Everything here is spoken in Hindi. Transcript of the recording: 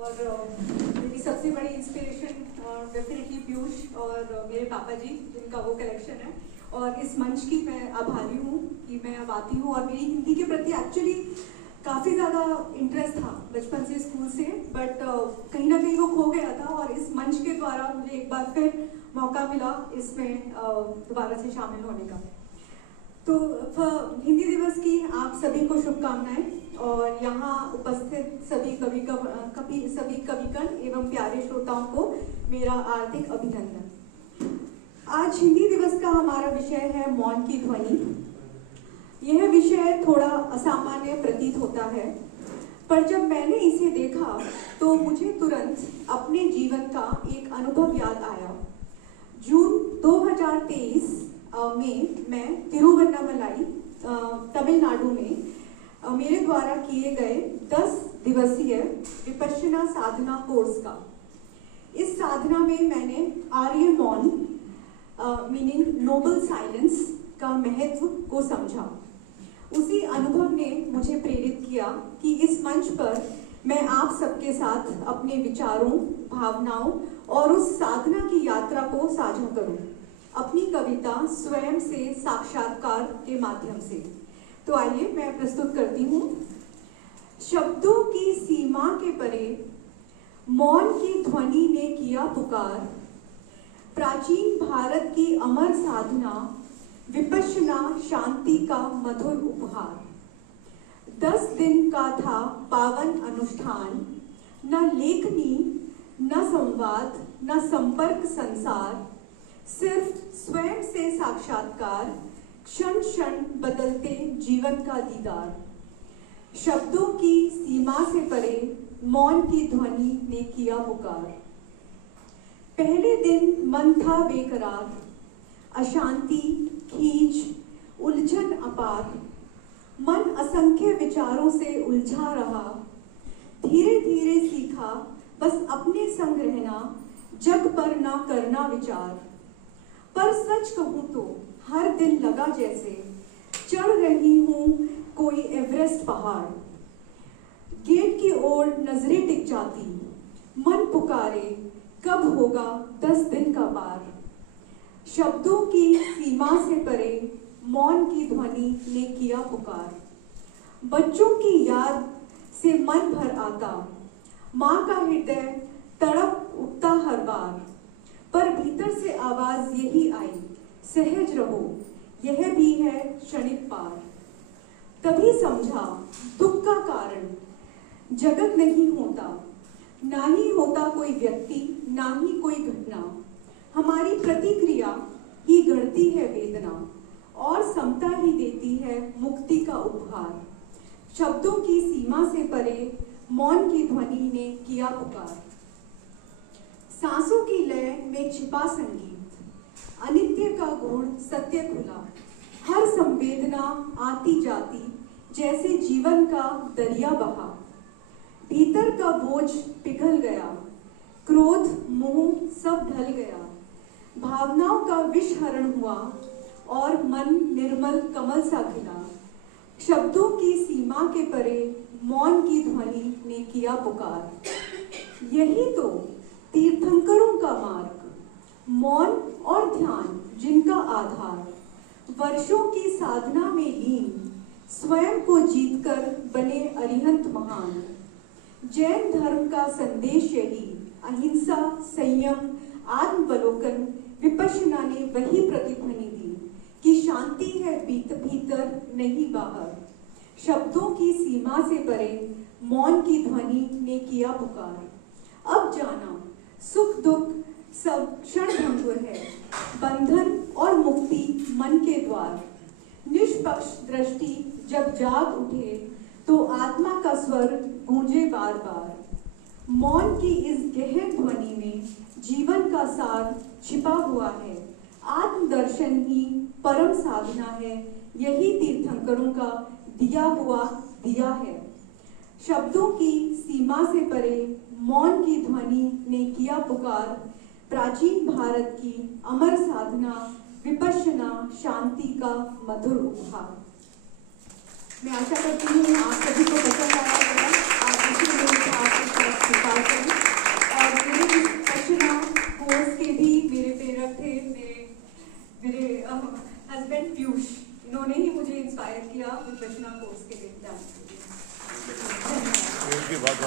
और मेरी सबसे बड़ी इंस्पिरेशन डेफिनेटली पीयूष और मेरे पापा जी, जिनका वो कलेक्शन है। और इस मंच की मैं आभारी हूँ कि मैं अब आती हूँ। और मेरी हिंदी के प्रति एक्चुअली काफ़ी ज़्यादा इंटरेस्ट था बचपन से, स्कूल से, बट कहीं ना कहीं वो खो गया था। और इस मंच के द्वारा मुझे एक बार फिर मौका मिला इसमें दोबारा से शामिल होने का। तो हिंदी दिवस की आप सभी को शुभकामनाएं और यहाँ उपस्थित सभी कविगण एवं प्यारे श्रोताओं को मेरा हार्दिक अभिनंदन। आज हिंदी दिवस का हमारा विषय है मौन की ध्वनि। यह विषय थोड़ा असामान्य प्रतीत होता है, पर जब मैंने इसे देखा तो मुझे तुरंत अपने जीवन का एक अनुभव याद आया। जून 2023 में मैं तिरुवन्नामलाई तमिलनाडु में मेरे द्वारा किए गए 10 दिवसीय विपश्यना साधना कोर्स का, इस साधना में मैंने आर्य मौन मीनिंग नोबल साइलेंस का महत्व को समझा। उसी अनुभव ने मुझे प्रेरित किया कि इस मंच पर मैं आप सबके साथ अपने विचारों, भावनाओं और उस साधना की यात्रा को साझा करूं, अपनी कविता स्वयं से साक्षात्कार के माध्यम से। तो आइए मैं प्रस्तुत करती हूँ। शब्दों की सीमा के परे मौन की ध्वनि ने किया पुकार, प्राचीन भारत की अमर साधना विपश्यना शांति का मधुर उपहार। 10 दिन का था पावन अनुष्ठान, न लेखनी न संवाद न संपर्क संसार, सिर्फ स्वयं से साक्षात्कार, क्षण क्षण बदलते जीवन का दीदार। शब्दों की सीमा से परे मौन की ध्वनि ने किया पुकार। पहले दिन मन था बेकरार, अशांति, खींच, उलझन अपार। मन असंख्य विचारों से उलझा रहा, धीरे धीरे सीखा बस अपने संग रहना, जग पर ना करना विचार। पर सच कहूं तो हर दिन लगा जैसे चढ़ रही हूं कोई एवरेस्ट पहाड़। गेट की ओर नजरें टिक जाती, मन पुकारे कब होगा 10 दिन का पार। शब्दों की सीमा से परे मौन की ध्वनि ने किया पुकार। बच्चों की याद से मन भर आता, माँ का हृदय तड़प उठता हर बार। पर भीतर से आवाज यही आई, सहज रहो, यह भी है क्षणिक पार। तभी समझा दुख का कारण जगत नहीं होता, ना ही होता कोई व्यक्ति, ना ही कोई घटना। हमारी प्रतिक्रिया ही गढ़ती है वेदना और समता ही देती है मुक्ति का उपहार। शब्दों की सीमा से परे मौन की ध्वनि ने किया पुकार। सांसों की लय में छिपा संगीत, अनित्य का गुण सत्य खुला। हर संवेदना आती जाती जैसे जीवन का दरिया बहा। भीतर का बोझ पिघल गया, क्रोध मोह सब ढल गया। भावनाओं का विषहरण हुआ और मन निर्मल कमल सा खिला। शब्दों की सीमा के परे मौन की ध्वनि ने किया पुकार। यही तो तीर्थंकरों का मार्ग, मौन और ध्यान जिनका आधार। वर्षों की साधना में लीन, स्वयं को जीतकर बने अरिहंत महान। जैन धर्म का संदेश यही, अहिंसा, संयम, आत्मवलोकन। विपश्यना ने वही प्रतिध्वनि दी कि शांति है भीतर नहीं बाहर। शब्दों की सीमा से परे मौन की ध्वनि ने किया पुकार। अब जाना सुख दुख सब क्षण भंगुर है, बंधन और मुक्ति मन के द्वार। निष्पक्ष दृष्टि जब जाग उठे तो आत्मा का स्वर गूंजे बार बार। मौन की इस गहन ध्वनि में जीवन का सार छिपा हुआ है। आत्मदर्शन ही परम साधना है, यही तीर्थंकरों का दिया हुआ दिया है। शब्दों की सीमा से परे मौन की ध्वनि ने किया पुकार। प्राचीन भारत की अमर साधना विपश्यना शांति का मधुर उपहार। मैं आशा करती हूँ आप सभी को पसंद आया होगा। आप स्वीकार करूँ। और मेरे विपश्यना कोर्स के भी मेरे प्रेरक थे मेरे हस्बैंड पीयूष, इन्होंने ही मुझे इंस्पायर किया विपश्यना कोर्स के लिए जाने के लिए। धन्यवाद।